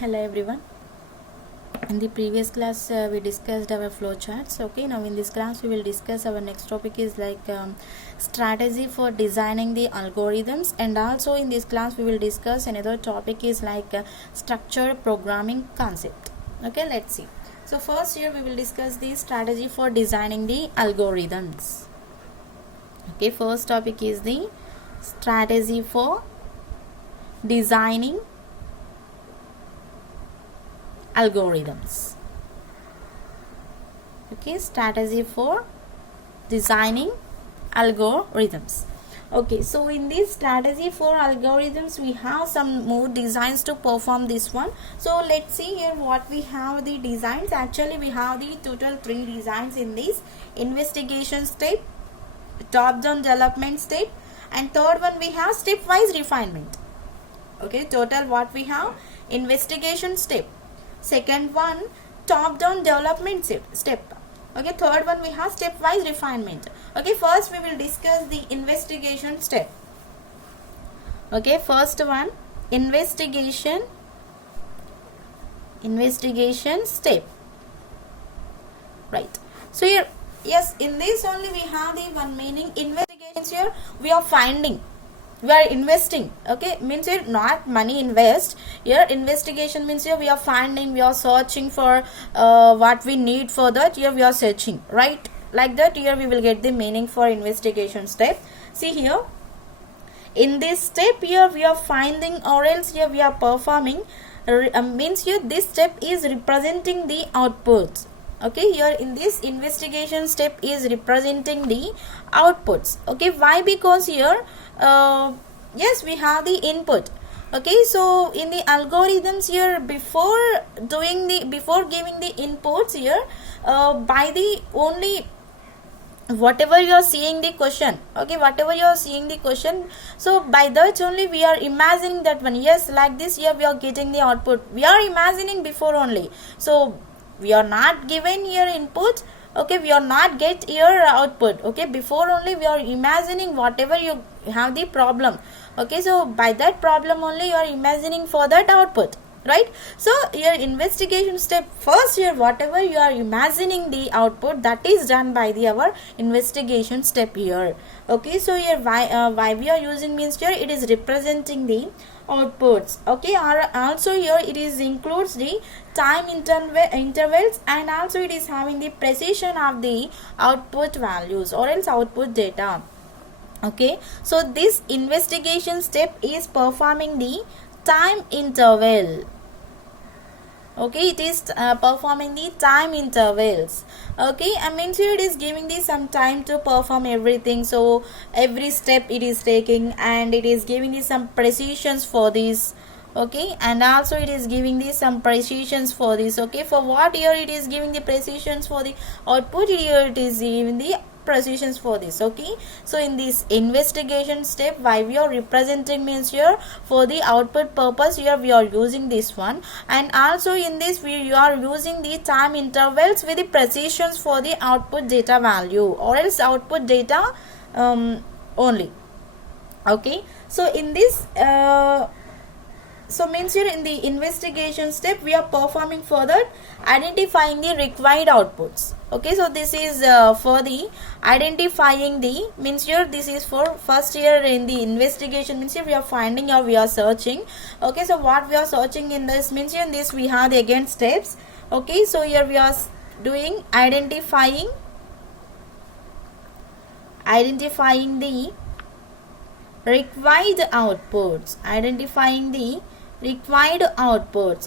Hello everyone. In the previous class we discussed our flow charts. Okay, now in this class we will discuss our next topic is strategy for designing the algorithms, and also in this class we will discuss another topic is structured programming concept. Okay, let's see. So first here we will discuss the strategy for designing the algorithms. Okay, first topic is the strategy for designing algorithms. Okay, strategy for designing algorithms. Okay, so in this strategy for algorithms we have some more designs to perform this one. So let's see here what we have the designs. Actually we have the total 3 designs in this: investigation step, top down development step, and third one we have stepwise refinement. Okay, total what we have: investigation step, second one top down development step. Okay, third one we have stepwise refinement. Okay, first we will discuss the investigation step. Okay, first one, investigation step. Right, so here, yes, in this only we have the one meaning. Investigations here we are finding, we are investing. Okay, means here not money invest. Here investigation means here we are finding, we are searching for what we need for that. Here we are searching, right? Like that here we will get the meaning for investigation step. See here, in this step here we are finding, or else here we are performing. Means here this step is representing the outputs. Okay, here in this investigation step is representing the outputs. Okay, why? Because here yes, we have the input. Okay, so in the algorithms here, before giving the inputs here, by the only whatever you are seeing the question. Okay, whatever you are seeing the question, so by that only we are imagining that one. Yes, like this here we are getting the output. We are imagining before only. So we are not given here input. Okay, we are not get your output. Okay, before only we are imagining whatever you have the problem. Okay, so by that problem only you are imagining for that output, right? So your investigation step, first here whatever you are imagining the output, that is done by our investigation step here. Okay, so here why we are using means here it is representing the outputs. Okay, also here it is includes the time intervals, and also it is having the precision of the output values or else output data. Okay, so this investigation step is performing the time interval. Okay, it is performing the time intervals. Okay, I mean here it is giving the some time to perform everything. So every step it is taking, and it is giving the some precisions for this. Okay, and also it is giving the some precisions for this. Okay, for what here it is giving the precisions for the output, here it is giving the precisions for this. Okay, so in this investigation step, why we are representing means here for the output purpose, here we are using this one, and also in this we are using the time intervals with the precisions for the output data value or else output data only. Okay, so in this so means here in the investigation step we are performing further identifying the required outputs. Okay, so this is for the identifying the, means here this is for first here in the investigation means here we are finding or we are searching. Okay, so what we are searching in this means here in this we have the again steps. Okay, so here we are doing identifying the required outputs,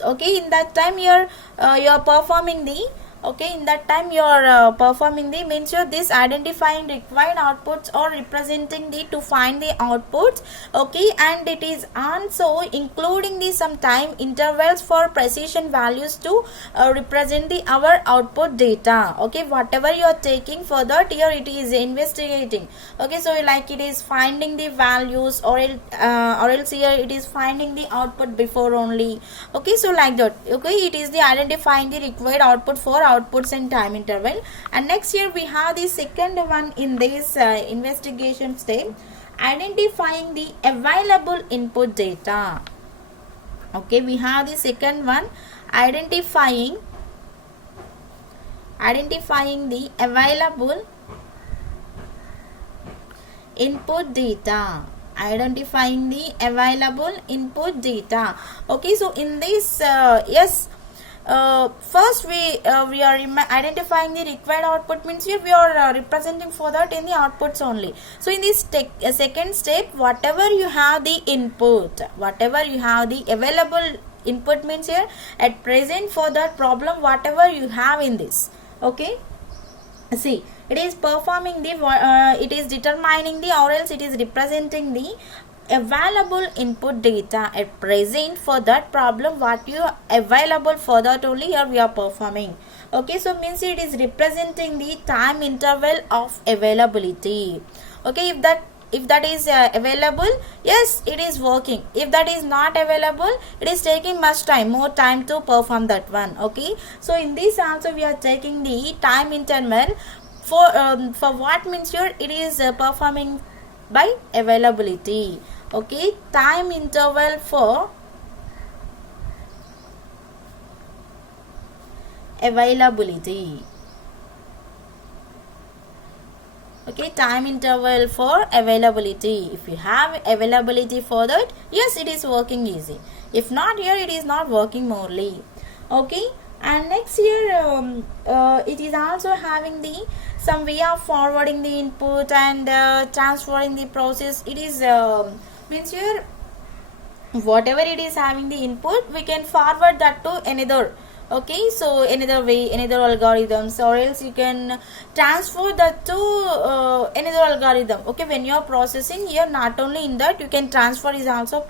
Okay, in that time you are performing the, okay, in that time you are performing the, means you this identifying required outputs or representing the to find the outputs. Okay, and it is also including the some time intervals for precision values to represent the our output data. Okay, whatever you are taking for that here it is investigating. Okay, so like it is finding the values or else here it is finding the output before only. Okay, so like that. Okay, it is the identifying the required output for outputs and time interval. And next here we have the second one in this investigation step, identifying the available input data. Okay, we have the second one, identifying the available input data. Identifying the available input data. Okay, so in this first we are identifying the required output, means here we are representing for that in the outputs only. So in this second step, whatever you have the input, whatever you have the available input, means here at present for that problem whatever you have in this. Okay, see, it is performing the it is determining the, or else it is representing the available input data at present for that problem, what you available for that only here we are performing. Okay, so means it is representing the time interval of availability. Okay, if that is available, yes, it is working. If that is not available, it is taking much time, more time to perform that one. Okay, so in this also we are taking the time interval for what, means here it is performing by availability. Okay, time interval for availability. Okay, time interval for availability. If you have availability for that, yes, it is working easy. If not, here it is not working morely. Okay, and next here it is also having the some way of forwarding the input and transferring the process. It is means here whatever it is having the input, we can forward that to another. Okay, so another way, another algorithms, or else you can transfer that to another algorithm. Okay, when you are processing here, not only in that, you can transfer is also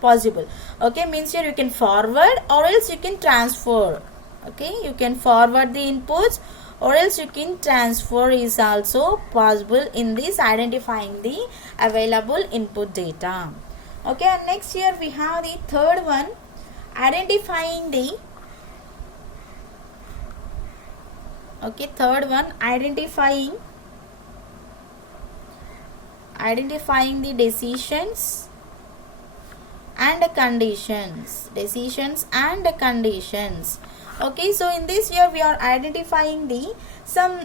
possible. Okay, means here you can forward or else you can transfer. Okay, you can forward the inputs or else you can transfer is also possible in this identifying the available input data. Okay, and next here we have the third one, identifying the identifying the decisions and conditions. Okay, so in this here we are identifying the some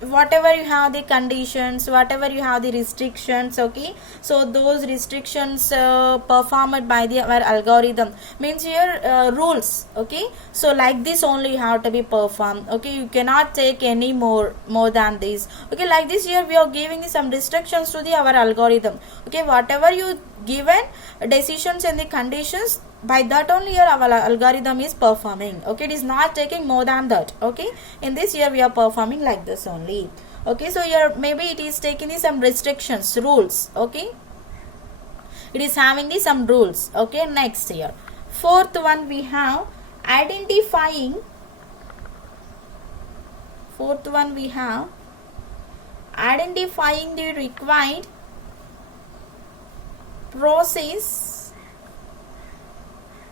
whatever you have the conditions, whatever you have the restrictions. Okay, so those restrictions performed by the our algorithm, means here rules. Okay, so like this only you have to be performed. Okay, you cannot take any more than this. Okay, like this here we are giving some restrictions to the our algorithm. Okay, whatever you given decisions and the conditions, by that only here our algorithm is performing. Okay, it is not taking more than that. Okay, in this here we are performing like this only. Okay, so here maybe it is taking some restrictions, rules. Okay, it is having the some rules. Okay, next here fourth one we have identifying the required process.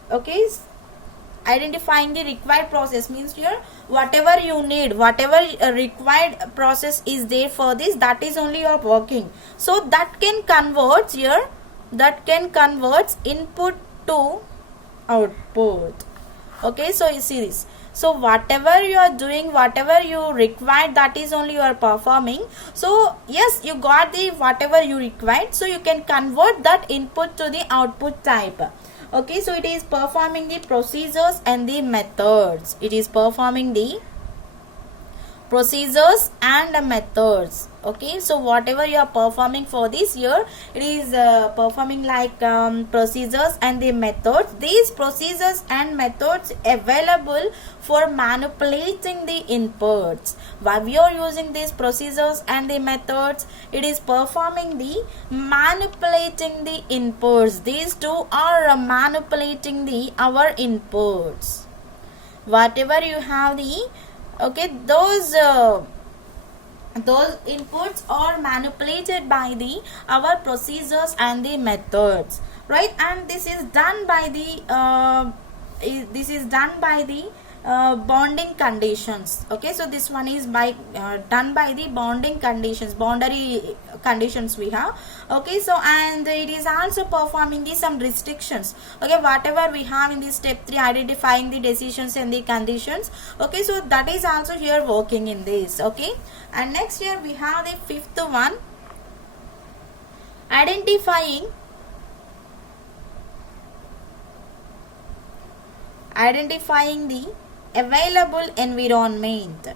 Okay, identifying the required process means here whatever you need, whatever required process is there for this, that is only you are working. So that can convert here, input to output. Okay, so you see this. So whatever you are doing, whatever you required, that is only you are performing. So yes, you got the whatever you required, so you can convert that input to the output type. Okay, so it is performing the procedures and the methods. It is performing the procedures and methods. Okay, so whatever you are performing for this here, it is performing like procedures and the methods. These procedures and methods available for manipulating the inputs. While we are using these procedures and the methods, it is performing the manipulating the inputs. These two are manipulating the our inputs. Whatever you have the those inputs are manipulated by the our procedures and the methods, right? And this is done by the bonding conditions. Okay, so this one is by done by the bonding conditions, boundary conditions we have. Okay, so and it is also performing the some restrictions. Okay, whatever we have in this step 3, identifying the decisions and the conditions. Okay, so that is also here working in this. Okay, and next here we have the fifth one, identifying the available environment.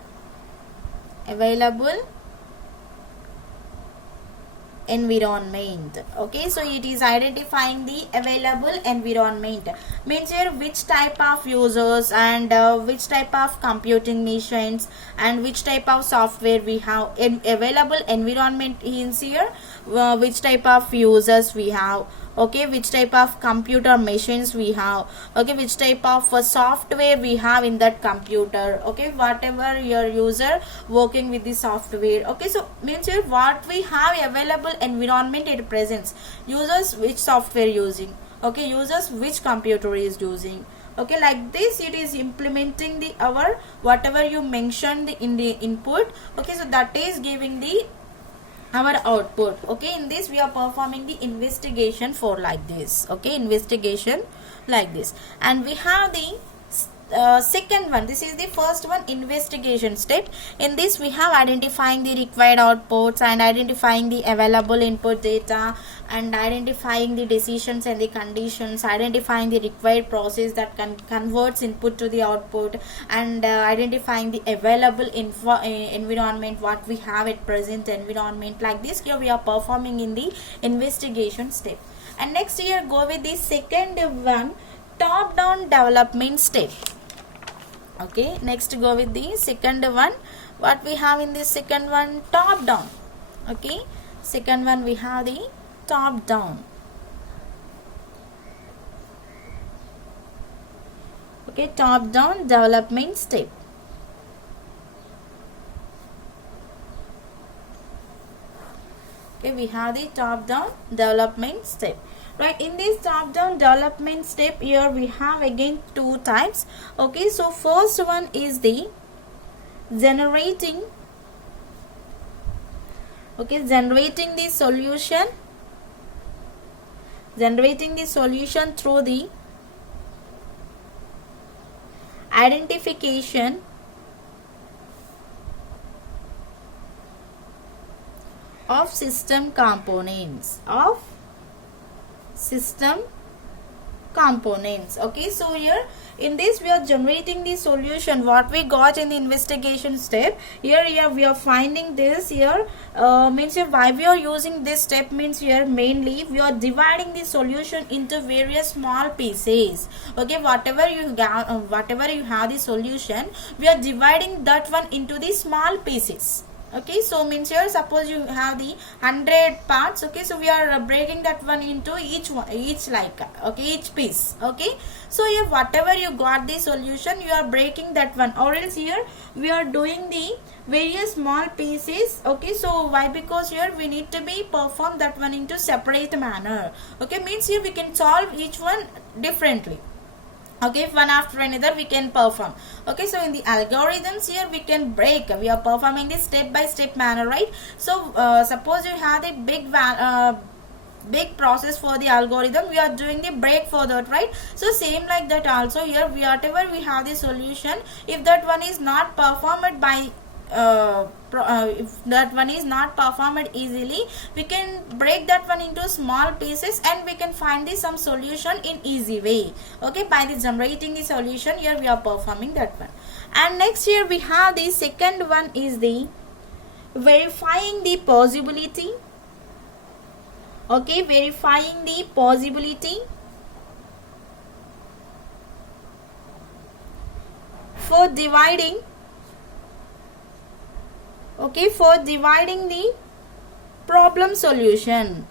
Okay, so it is identifying the available environment, means here which type of users and which type of computing machines and which type of software we have. Available environment means here which type of users we have. Okay, which type of computer machines we have. Okay, which type of software we have in that computer. Okay, whatever your user working with the software. Okay, so means here what we have available environment it presents, users which software using. Okay, users which computer is using. Okay, like this it is implementing the our whatever you mentioned in the input. Okay, so that is giving the our output. Okay, in this we are performing the investigation for like this. Okay, investigation like this. And we have the second one. This is the first one, investigation step. In this we have identifying the required outputs and identifying the available input data and identifying the decisions and the conditions, identifying the required process that converts input to the output, and identifying the available environment what we have at present environment. Like this here we are performing in the investigation step. And next here go with the second one, top down development step. Okay, next go with the second one. What we have in this second one, top down. Okay, second one we have the top down. Okay, top down development step. Okay, we have the top down development step. Right, in this top down development step here we have again two types. Okay, so first one is the generating. Okay, generating the solution through the identification of system components. Okay, so here in this we are generating the solution what we got in the investigation step. Here we are finding this here means here why we are using this step, means here mainly we are dividing the solution into various small pieces. Okay, whatever you have the solution, we are dividing that one into the small pieces. Okay, so means here suppose you have the 100 parts. Okay, so we are breaking that one into each piece. Okay, so here whatever you got the solution, you are breaking that one, or else here we are doing the various small pieces. Okay, so why? Because here we need to be perform that one into separate manner. Okay, means here we can solve each one differently. Okay, one after another we can perform. Okay, so in the algorithms here we can break, we are performing this step by step manner, right? So suppose you have the big process for the algorithm, we are doing the break for that, right? So same like that also here, whatever we have the solution, if that one is not performed by if that one is not performed easily, we can break that one into small pieces and we can find the some solution in easy way. Okay, by the generating the solution here we are performing that one. And next here we have the second one is the verifying the possibility. Okay, verifying the possibility for dividing. Okay, for dividing the problem solution.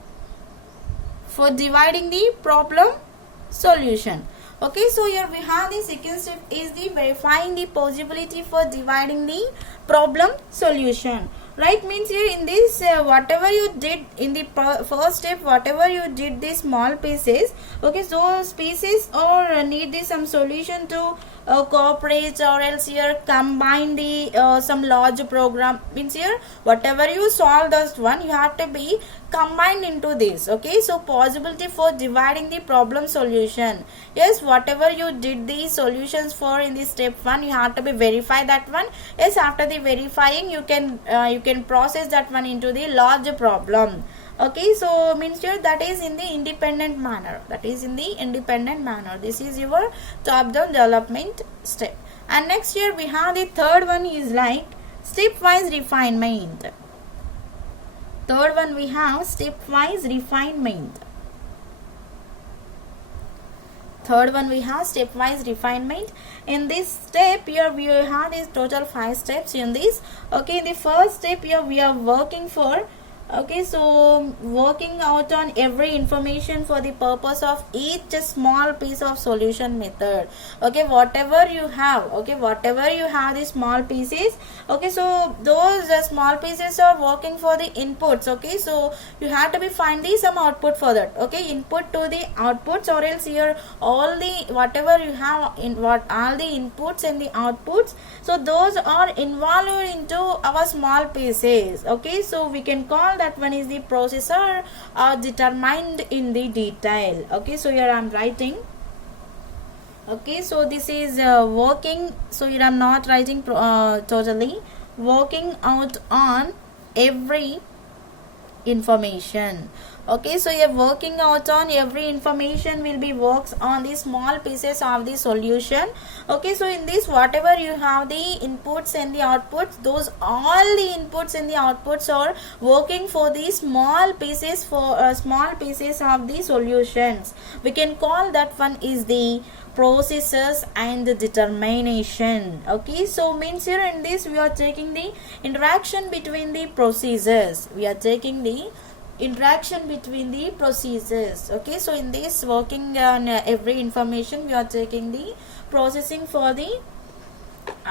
Okay, so here we have the second step is the verifying the possibility for dividing the problem solution. right? Means here in this whatever you did in the first step, whatever you did the small pieces, okay, so pieces or need the some solution to cooperate, or else here combine the some large program. Means here whatever you solve this one, you have to be combined into this, okay. So possibility for dividing the problem solution, yes, whatever you did the solutions for in the step 1, you have to be verify that one. Yes, after the verifying, you can process that one into the larger problem, okay. So means here that is in the independent manner, that is in the independent manner. This is your top down development step. And next here we have the third one is like stepwise refinement. Third one we have stepwise refinement. Third one we have stepwise refinement. In this step here we have this total 5 steps in this, okay. In the first step here we are working for, okay, so working out on every information for the purpose of each small piece of solution method, okay. Whatever you have, okay, whatever you have the small pieces, okay, so those small pieces are working for the inputs, okay. So you have to be find the some output for that, okay, input to the outputs, or else here all the whatever you have in what all the inputs and the outputs, so those are involved into our small pieces, okay. So we can call that one is the processor determined in the detail, okay. So here I am writing, okay, so this is working, so here I am not writing totally, working out on every information, okay. So you're working out on every information will be works on the small pieces of the solution, okay. So in this whatever you have the inputs and the outputs, those all the inputs and the outputs are working for the small pieces, for small pieces of the solutions. We can call that one is the processes and the determination, okay. So means here in this we are taking the interaction between the processes, we are taking the interaction between the processes, okay. So in this working on every information, we are taking the processing for the,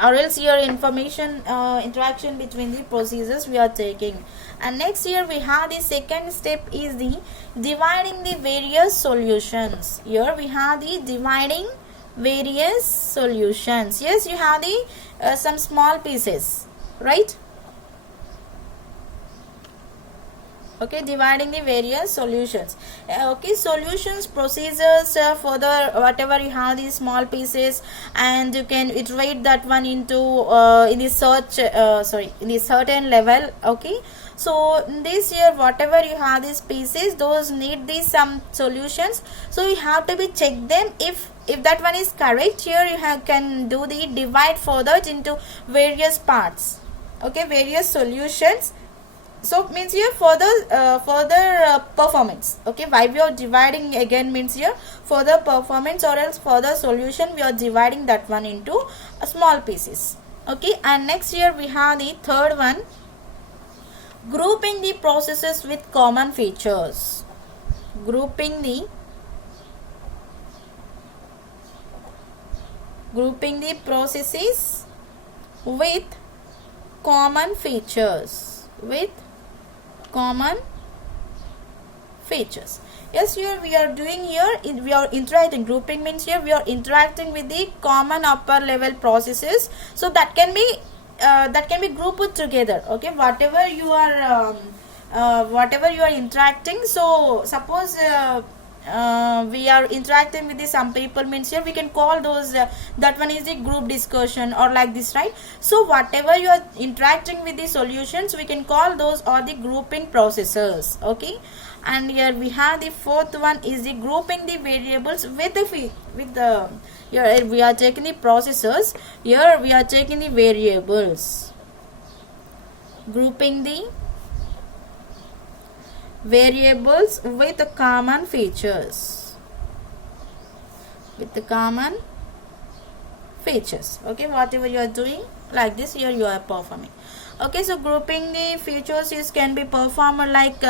or else your information interaction between the processes we are taking. And next here we have the second step is the dividing the various solutions. Here we have the dividing various solutions. Yes, you have the some small pieces, right? Okay, dividing the various solutions, okay. Solutions, procedures, further whatever you have these small pieces, and you can iterate that one into in the search in the certain level, okay. So in this here whatever you have these pieces, those need these some solutions, so you have to be check them. If that one is correct, here you can do the divide further into various parts, okay, various solutions. So means here further performance, okay. Why we are dividing again means here further performance, or else further solution, we are dividing that one into small pieces, okay. And next here we have the third one, grouping the processes with common features. Grouping the processes with common features, with common features. Yes, here we are doing here, we are interacting. Grouping means here we are interacting with the common upper level processes, so that can be grouped together, okay. Whatever you are interacting, so suppose we are interacting with the some people, means here we can call those that one is the group discussion or like this, right? So whatever you are interacting with the solutions, we can call those are the grouping processes, okay. And here we have the fourth one is the grouping the variables with the here we are taking the processes, here we are taking the variables, grouping the variables with the common features, with the common features, okay. Whatever you are doing like this, here you are performing, okay. So grouping the features is can be performed like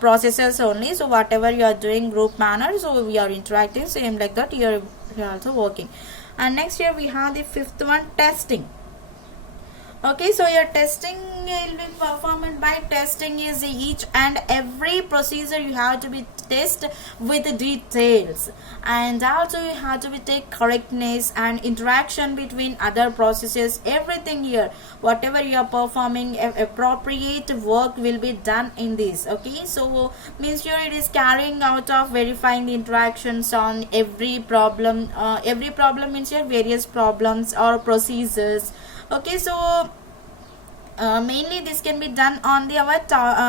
processes only. So whatever you are doing group manner, so we are interacting same like that, here we are also working. And next here we have the fifth one, testing, Okay, so your testing will be performed by testing is each and every procedure you have to be test with details, and also you have to be take correctness and interaction between other processes, everything here whatever you are performing appropriate work will be done in this. Okay, so means here it is carrying out of verifying the interactions on every problem. Every problem means here various problems or procedures. Okay, so mainly this can be done on the our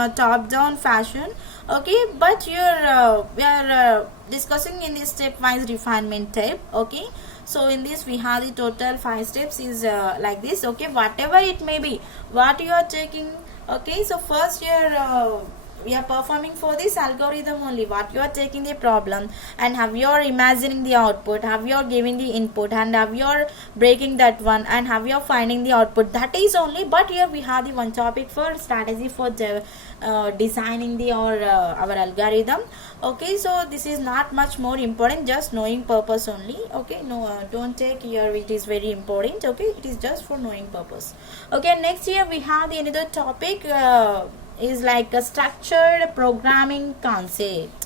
top down fashion. Okay, but here we are discussing in this stepwise refinement type. Okay, so in this we have the total 5 steps is like this. Okay, whatever it may be what you are taking. Okay, so first here we are performing for this algorithm only what you are taking the problem, and how you are imagining the output, how you are giving the input, and how you are breaking that one, and how you are finding the output. That is only. But here we have the one topic for strategy for designing the our algorithm. Okay, so this is not much more important, just knowing purpose only. Okay, no don't take here, it is very important. Okay, it is just for knowing purpose. Okay, next here we have the another topic is like a structured programming concept.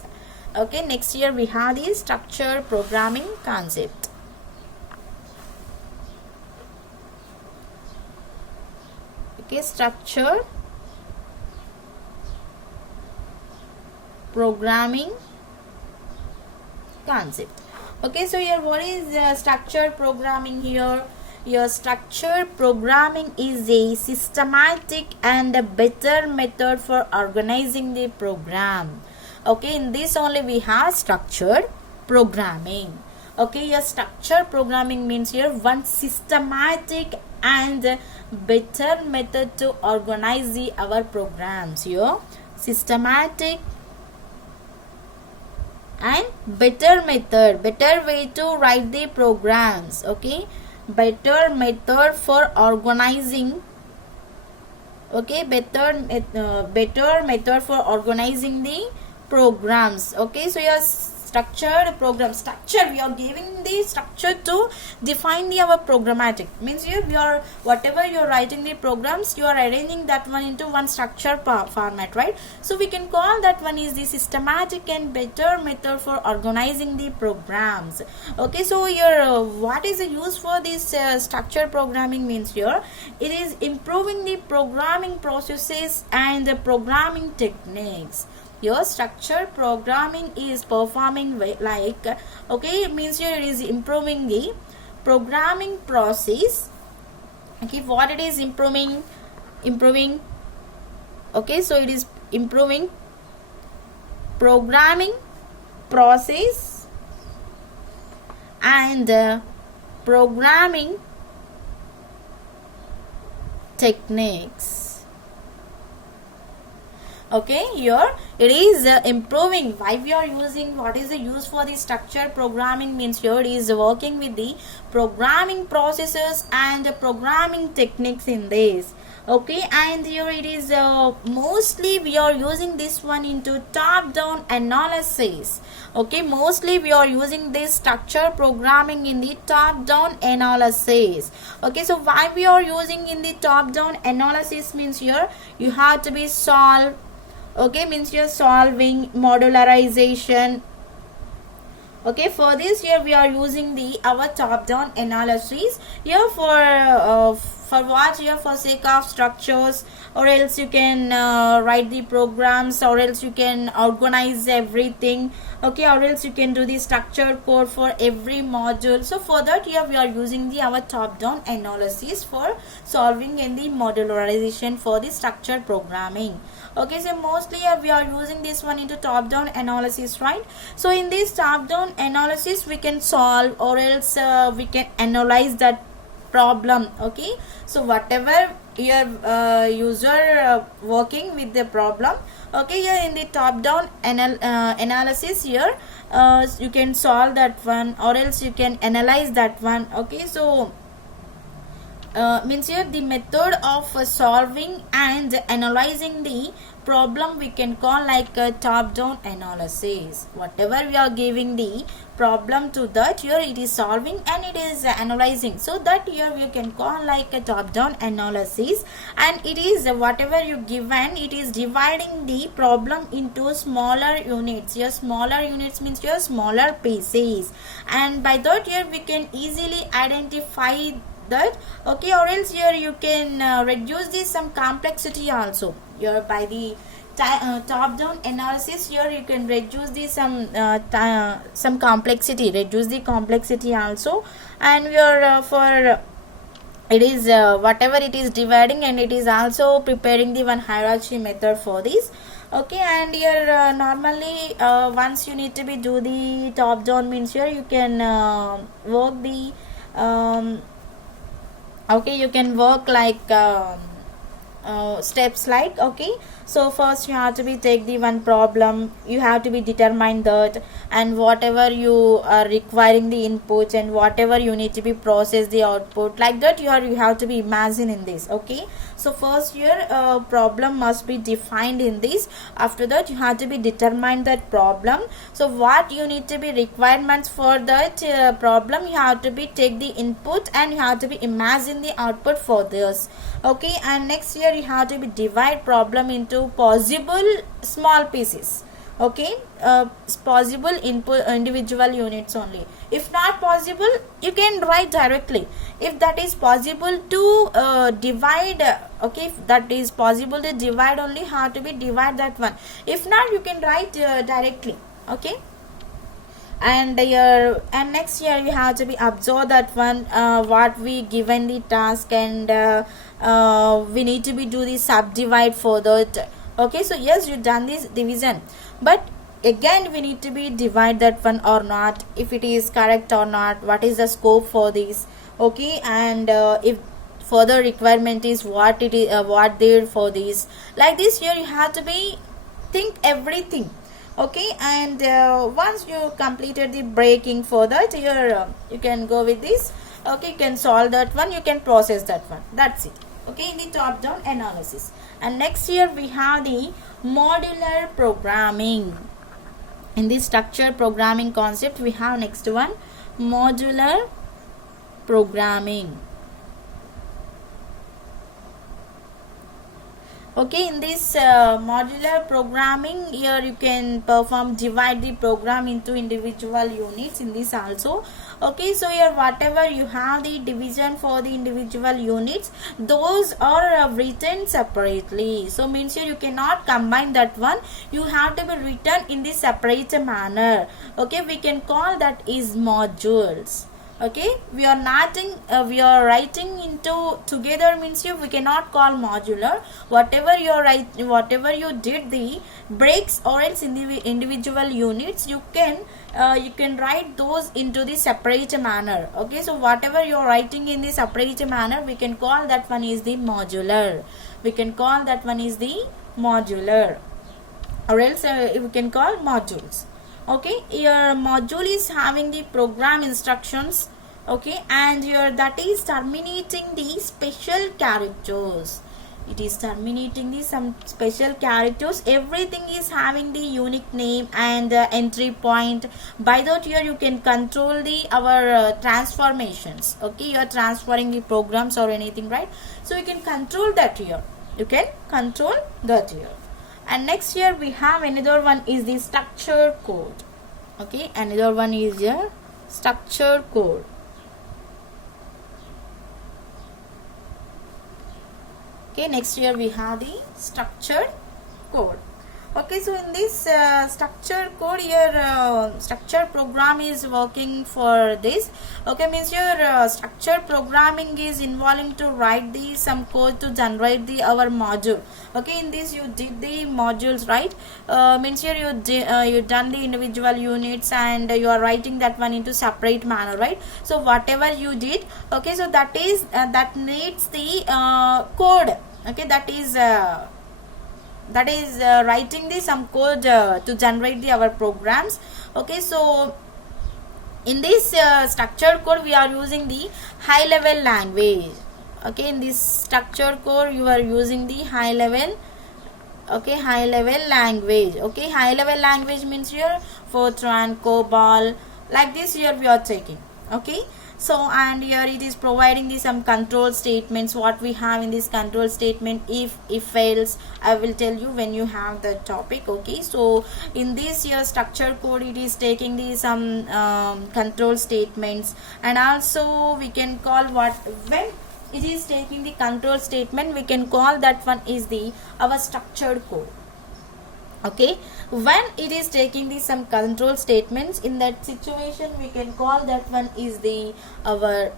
Okay, next year we have the structured programming concept. Okay, structured programming concept. Okay, so here what is structured programming here? Your structured programming is a systematic and a better method for organizing the program. Okay, in this only we have structured programming. Okay, your structured programming means here one systematic and better method to organize our programs. Here systematic and better method, better way to write the programs. Okay, better method for organizing. Okay, better method for organizing the programs. Okay, so your structured program structure, we are giving the structure to define the our programmatic means here we are whatever you are writing the programs, you are arranging that one into one structure format, right? So we can call that one is the systematic and better method for organizing the programs. Okay, so here what is the use for this structured programming means here it is improving the programming processes and the programming techniques. Your structured programming is performing like, okay, it means here it is improving the programming process. Okay, what it is improving. Okay, so it is improving programming process and programming techniques. Okay, here it is improving. Why we are using, what is the use for the structured programming means here it is working with the programming processes and programming techniques in this. Okay, and here it is mostly we are using this one into top down analysis. Okay, mostly we are using this structured programming in the top down analysis. Okay, so why we are using in the top down analysis means here you have to be solve. Okay, means you're solving modularization. Okay, for this here we are using the our top down analysis here for what here for sake of structures, or else you can write the programs, or else you can organize everything. Okay, or else you can do the structured code for every module. So for that here we are using the our top down analysis for solving in the modularization for the structured programming. Okay, so mostly we are using this one into top down analysis, right? So in this top down analysis we can solve, or else we can analyze that problem. Okay, so whatever your user working with the problem. Okay, here in the top down analysis here you can solve that one, or else you can analyze that one. Okay, so means here the method of solving and analyzing the problem we can call like a top down analysis. Whatever we are giving the problem to that, here it is solving and it is analyzing, so that here you can call like a top down analysis. And it is whatever you given, it is dividing the problem into smaller units. Your smaller units means your smaller pieces, and by that here we can easily identify that, okay, or else here you can reduce this some complexity also. Here by the top down analysis, here you can reduce the some complexity, reduce the complexity also. And we are for it is whatever it is dividing, and it is also preparing the one hierarchy method for this. Okay, and here normally once you need to be do the top down means here you can work the okay, you can work like steps like, okay, so first you have to be take the one problem, you have to be determine that, and whatever you are requiring the inputs, and whatever you need to be process the output, like that you have to be imagine in this. Okay, so first your problem must be defined in this. After that you have to be determine that problem. So what you need to be requirements for that problem, you have to be take the input and you have to be imagine the output for this. Okay, and next here you have to be divide problem into possible small pieces. Okay, possible input individual units only. If not possible, you can write directly. If that is possible to divide, okay, if that is possible to divide only, have to be divide that one. If not, you can write directly. Okay, and next year you have to be observe that one what we given the task, and we need to be do the subdivide for that. Okay, so yes, you done this division, but again we need to be divide that one or not, if it is correct or not, what is the scope for this. Okay, and if further requirement is what it is, what there for this, like this here you have to be think everything. Okay, and once you completed the breaking for that, here you can go with this. Okay, you can solve that one, you can process that one, that's it. Okay, in the top down analysis. And next here we have the modular programming. In the structure programming concept, we have next one, modular programming. Okay, in this modular programming, here you can perform divide the program into individual units in this also. Okay, so here whatever you have the division for the individual units, those are written separately. So means here you cannot combine that one, you have to be written in the separate manner. Okay, we can call that is modules. Okay, we are not we are writing into together means you we cannot call modular. Whatever you write, whatever you did the breaks or else in the individual units, you can write those into the separate manner. Okay, so whatever you are writing in the separate manner, we can call that one is the modular. We can call that one is the modular, or else we can call modules. Okay, your module is having the program instructions. Okay, and here that is terminating the special characters. It is terminating the some special characters. Everything is having the unique name and entry point. By that here you can control the our transformations. Okay, you are transferring the programs or anything, right? So you can control that here. You can control that here. And next here we have another one is the structure code. Okay, another one is your structure code. Okay, next here we have the structure code. Okay, so in this structure code, your structure program is working for this. Okay, means your structure programming is involving to write the some code to generate the our module. Okay, in this you did the modules, right? Means here you done the individual units and you are writing that one into separate manner, right? So whatever you did, okay, so that is that needs the code. Okay, that is writing the some code to generate the our programs. Okay, so in this structure code we are using the high level language. Okay, in this structure code you are using the high level Okay, high level language. Okay, high level language means here Fortran, COBOL, like this here we are taking. Okay, so and here it is providing the some control statements. What we have in this control statement, if else, I will tell you when you have the topic. Okay, so in this here structure code, it is taking the some control statements, and also we can call what when it is taking the control statement, we can call that one is the our structured code. Okay, when it is taking the some control statements, in that situation we can call that one is the our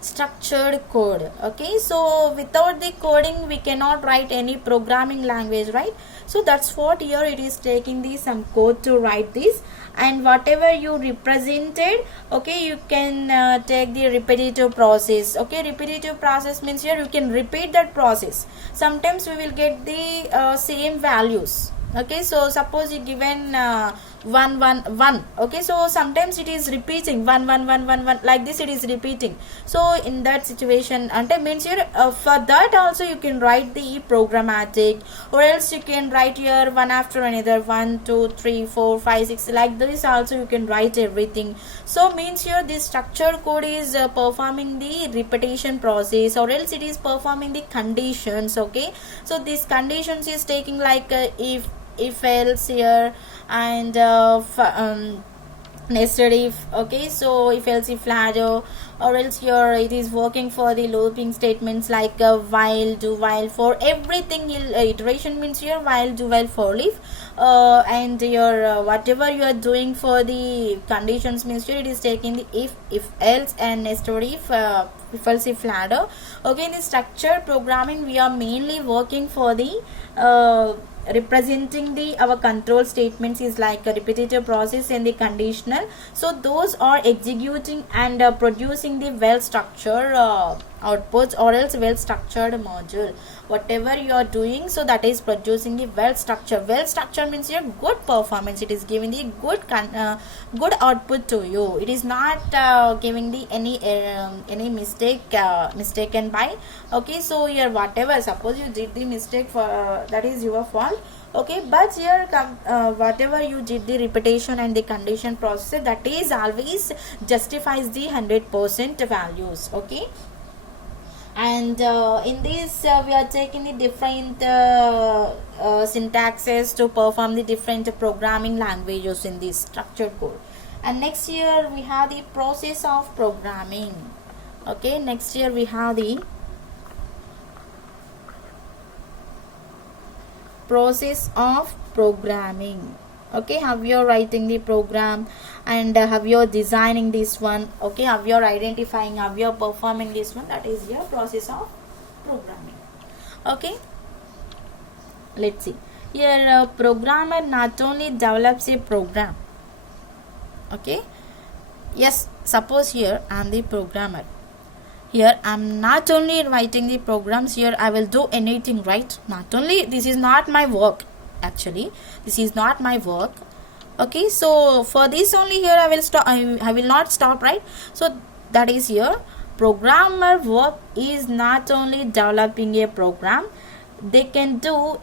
structured code. Okay, so without the coding we cannot write any programming language, right? So that's what here it is taking the some code to write this, and whatever you represented, okay, you can take the repetitive process. Okay, repetitive process means here you can repeat that process. Sometimes we will get the same values. Okay, so suppose you given 1 1 1. Okay, so sometimes it is repeating 1 1 1 1 1, like this it is repeating. So in that situation, and means here for that also you can write the programmatic, or else you can write here one after another 1 2 3 4 5 6, like this also you can write everything. So means here this structure code is performing the repetition process, or else it is performing the conditions. Okay, so these conditions is taking like if else here, and nested if. Okay, so if else if ladder, or else here it is working for the looping statements like while, do while, for everything. Iteration means here while, do while, for leaf, and your whatever you are doing for the conditions means here it is taking the if else, and nested if else if ladder. Okay, in the structure programming we are mainly working for the representing the our control statements is like a repetitive process and the conditional. So those are executing and producing the well structured outputs, or else well structured module. Whatever you are doing, so that is producing the well structure. Well structure means your good performance. It is giving the good output to you. It is not giving the any mistaken by. Okay, so here whatever, suppose you did the mistake, for that is your fault. Okay, but here whatever you did the repetition and the condition process, that is always justifies the 100% values. Okay, and in this we are taking the different syntaxes to perform the different programming languages in this structured code. And next here we have the process of programming. Okay, next here we have the process of programming. Okay, how you're writing the program, and how you're designing this one. Okay, how you're identifying, how you're performing this one, that is your process of programming. Okay, let's see here. A programmer not only develops a program. Okay, yes, suppose here I am the programmer. Here I am not only writing the programs, here I will do anything, right? Not only, this is not my work. Actually, this is not my work. Okay, so for this only here I will stop. I will not stop, right? So that is here. Programmer work is not only developing a program. They can do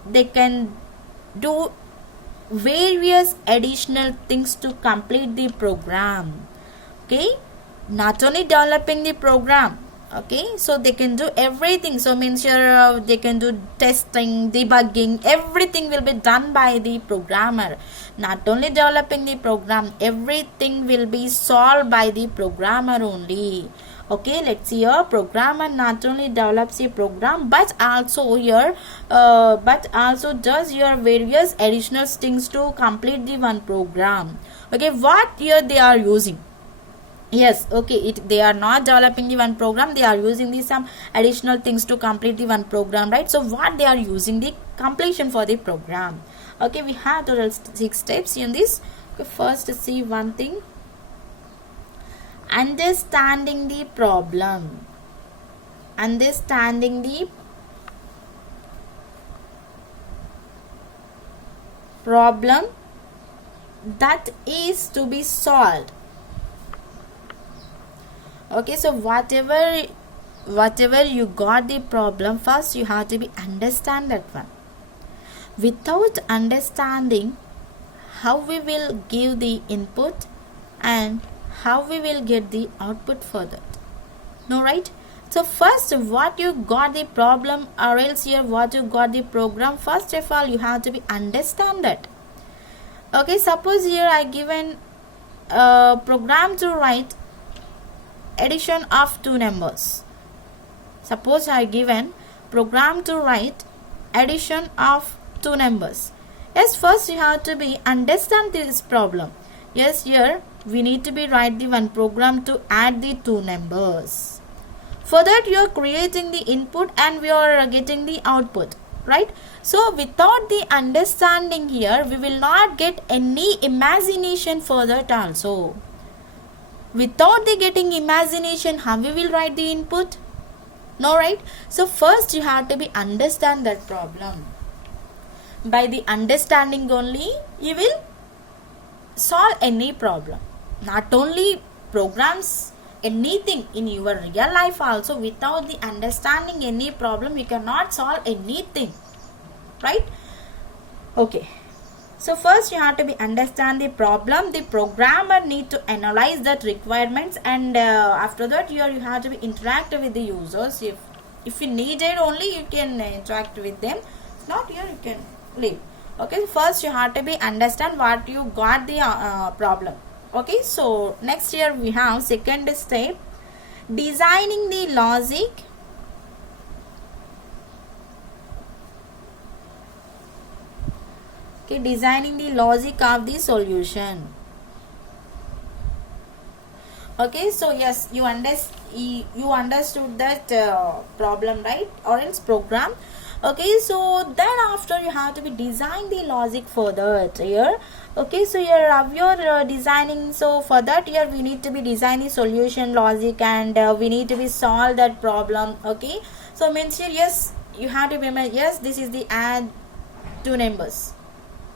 various additional things to complete the program. Okay, not only developing the program. Okay, so they can do everything. So means here they can do testing, debugging, everything will be done by the programmer. Not only developing the program, everything will be solved by the programmer only. Okay, let's see here. Programmer not only develops a program, but also here but also does your various additional things to complete the one program. Okay, what here they are using? Yes, okay, they are not developing the one program, they are using the some additional things to complete the one program, right? So what they are using? The completion for the program. Okay, we have total 6 steps in this. Okay, first see one thing, understanding the problem. Understanding the problem that is to be solved. Okay, so whatever you got the problem, first you have to be understand that one. without understanding how we will give the input and how we will get the output for that. No, right? So first, what you got the problem, or else here what you got the program, first of all you have to be understand that. Okay, suppose here I given a program to write addition of two numbers. Suppose I given program to write addition of two numbers. Yes, first you have to be understand this problem. Yes, here we need to be write the one program to add the two numbers. For that you are creating the input and we are getting the output, right? So without the understanding here, we will not get any imagination for that also. Without the getting imagination, how we will write the input? No, right? So first you have to be understand that problem. By the understanding only, you will solve any problem. Not only programs, anything in your real life also, without the understanding any problem, you cannot solve anything, right? Okay. So first you have to be understand the problem. The programmer need to analyze that requirements, and after that you have to be interact with the users. If you need it only, you can interact with them. If not, here you can leave. Okay. First you have to be understand what you got the problem. Okay. So next here we have second step, designing the logic. Okay, designing the logic of the solution. Okay, so yes, you understood that problem, right? Or else program. Okay, so then after you have to be design the logic for that here. Okay, so here you're designing. So for that here we need to be design the solution logic, and we need to be solve that problem. Okay, so means here, yes, you have to remember, yes, this is the add two numbers.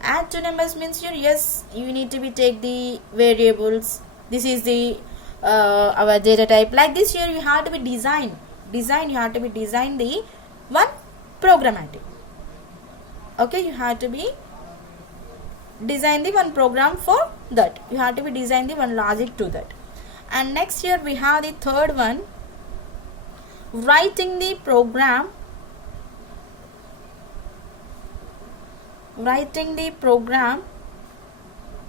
Add two numbers means here, yes, you need to be take the variables. This is the our data type. Like this here you have to be design you have to be design the one programmatic. Okay, you have to be design the one program for that. You have to be design the one logic to that. And next here we have the third one, writing the program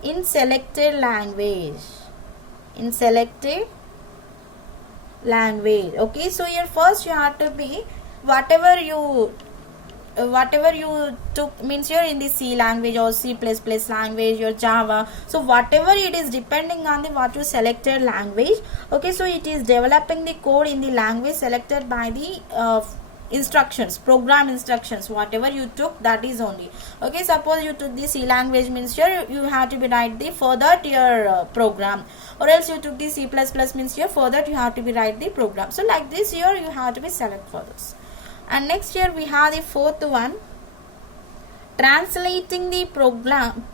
in selected language. Okay, so here first you have to be whatever you took, means you're in the C language or C++ language or Java, so whatever it is depending on the what you selected language. Okay, so it is developing the code in the language selected by the instructions, program instructions, whatever you took, that is only. Okay, suppose you took the C language, means here you have to be write the for that your program, or else you took the C++ means here for that you have to be write the program. So like this here you have to be select for this. And next here we have the fourth one, translating the program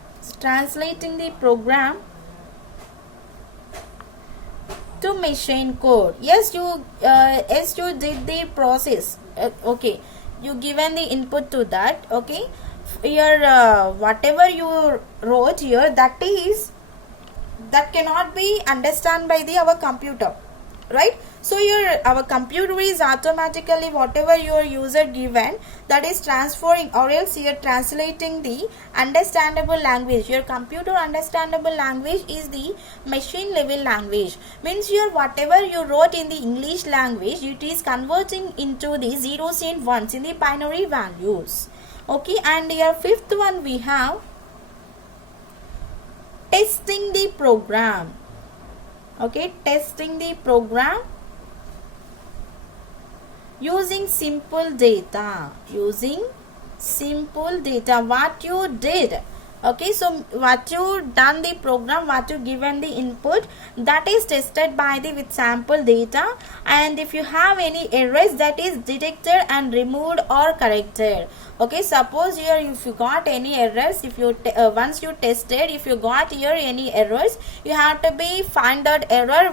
to machine code. Yes, you did the process. Okay, you given the input to that. Okay, here whatever you wrote here, that cannot be understand by our computer, right? So here our computer is automatically whatever your user given, that is transferring, or else here translating the understandable language. Your computer understandable language is the machine level language. Means here whatever you wrote in the English language, it is converting into the zeros and ones in the binary values. Okay, and here fifth one we have testing the program. Okay, testing the program using simple data. What you did, Okay, so what you done the program, what you given the input, that is tested by the with sample data, and if you have any errors, that is detected and removed or corrected. Okay, suppose here if you got any errors, if you once you tested, if you got here any errors, you have to be find that error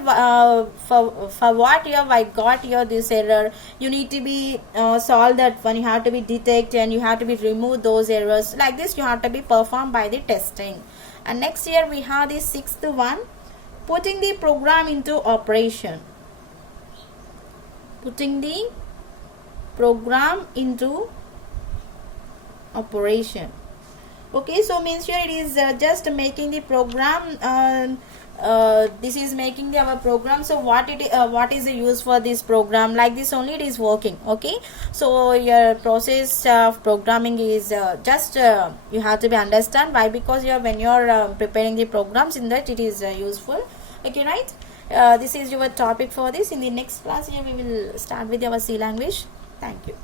for what you have got here this error. You need to be solve that one. You have to be detect and you have to be remove those errors. Like this, you have to be performed by the testing. And next here we have the sixth one, putting the program into operation. Putting the program into operation. Okay, so means here it is just making the program. This is making our program. So what is the use for this program? Like this only it is working. Okay, so your process of programming is just you have to be understand why, because when you're preparing the programs, in that it is useful. Okay, right? This is your topic for this. In the next class here we will start with our C language. Thank you.